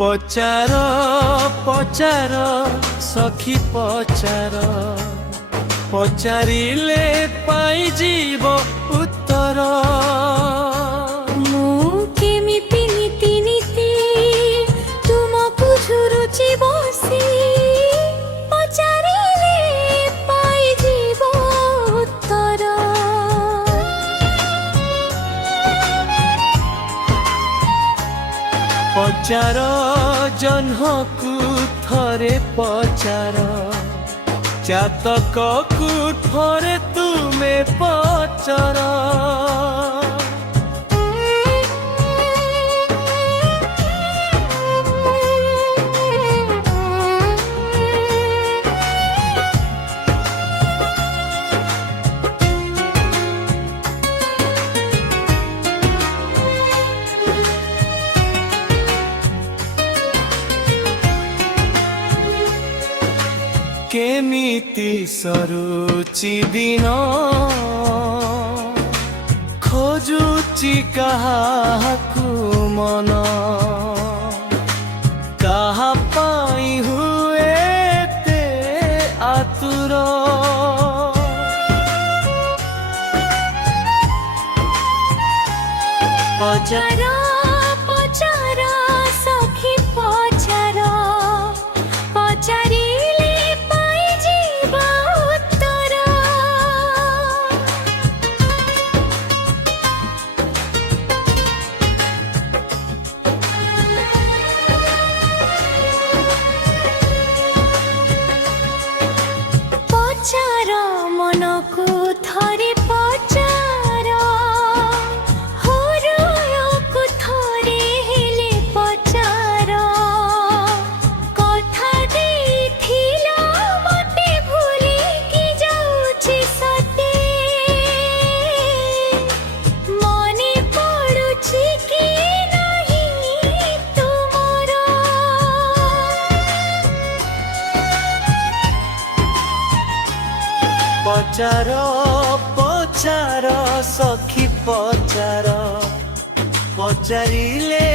पचार पचार सखी पचार पचारिले पाई जीव उत्तर केमिति नीति नीति तुमको झुरुची बसी पचारिले पाई जीव उत्तर पचार जह्नकु थरे पचार चातककु थरे तुमे पचार केमिति सरुचि दिन खोजुची काहाकु मन काहा पाई हुए ते आतुर पचार पचार सखी पचार पचारिले पाई जीव उत्तर पचार मनकु थरे पचार हृदयकु थरे हेले पचार कथा देथिला मते भूलिकी जाउछि सते मने पडुछि कि नाही तुमर पचार पचार सखी पचार पचारिले